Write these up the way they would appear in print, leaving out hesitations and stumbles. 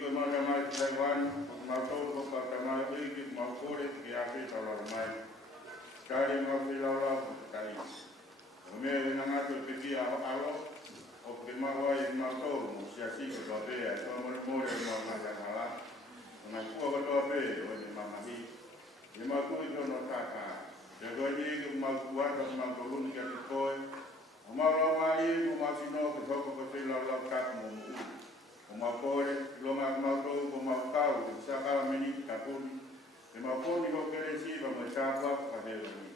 ko mana mai Taiwan, mau tau ko ka mai ki mau kore ki a ki tala mai. Kari mau ki lawa kai. O me na ngato ki a alo o ki mau ai mau tau mo sia si ko be a so mo mo le mo na la mala. Na ko ko be o ni mama hi. Ni mau ko no taka. De go ni ki mau kuat ka mau ko ni ka ko. O mau la mai ko mau sino ko ko ki lawa ka mo. O mapore, longa mato, o mapau, saka meni kapuni. E maponi ko kere si ba machapa pa de ni.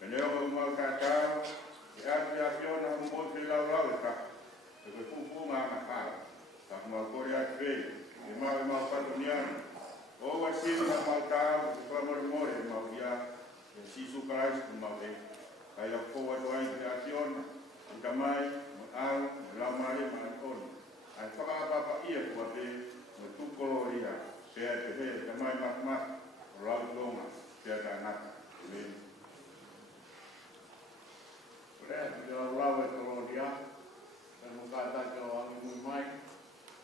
Peneo ko makaka, e ati afiona mo mo te la la ka. E ko fu ma ka. Sa mapore a fe, e ma pa tunian. O wa si na mata, ko mo mo e ma via, e si su krais ko ma ve. Ai a ko wa ai afiona, o kamai, mo au, la mai ma ko. Ai whakapapa ia kua te mo tūkoro ia pēr te he te mai makma o lau tonga pēr tā nata. Rea, te lau e toro ia, te mukata te o angi mui mai,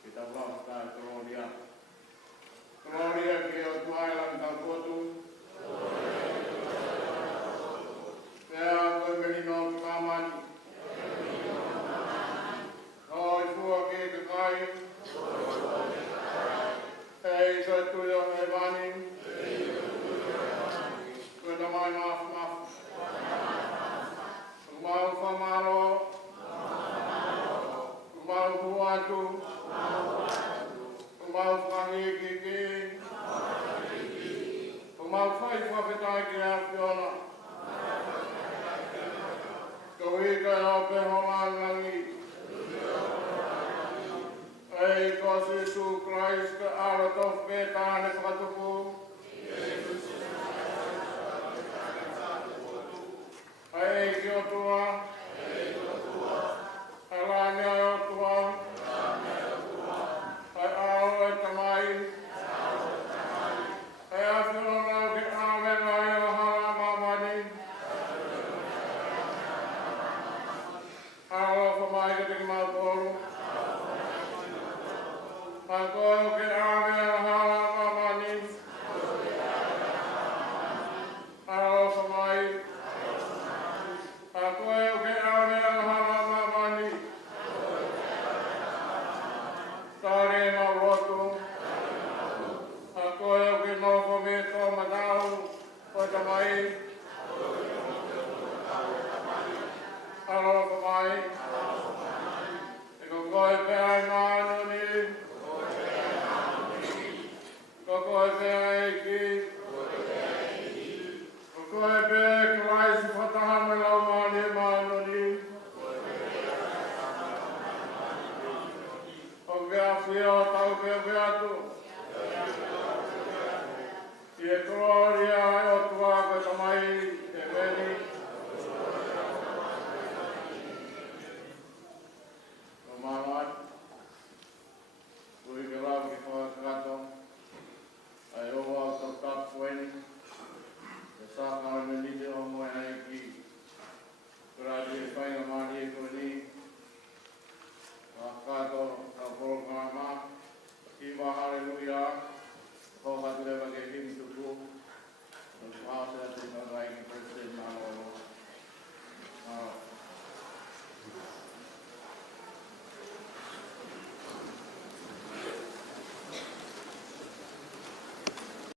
ki ta lau tā e toro ia. Toro ia ki o tuailan tā kotu. Pēr koe meni no kamani. Noi fua ke te kai. Hei so tuyo e vani. Kuna mai maf. Kumau whamaro. Kumau huatu. Kumau whangikiki. Kumau whai whawhetai ki a whiona. Kawika e o peho mangangi. Ei, ko Jesu Christ, ka ara tof betane whakatupu. Ei, ki o tua. Ai lāne ai o tua. Ai ao e tamai. Ai awhino rau ki āwenga ai o hara mamani. Ao o whamai ka te mautoru. Ako ke ave hala mamani. Alo samai. Ako ke ave hala mamani. Tare maurotu. Ako ke nofo me to matau. O tamai. Alo samai. Eko koe pe ai manoni. Koko e pēr eiki. Koko e pēr kalaisi whatahana lau mani e manoni. O kia whia o tau pēr pēr atu. I e gloria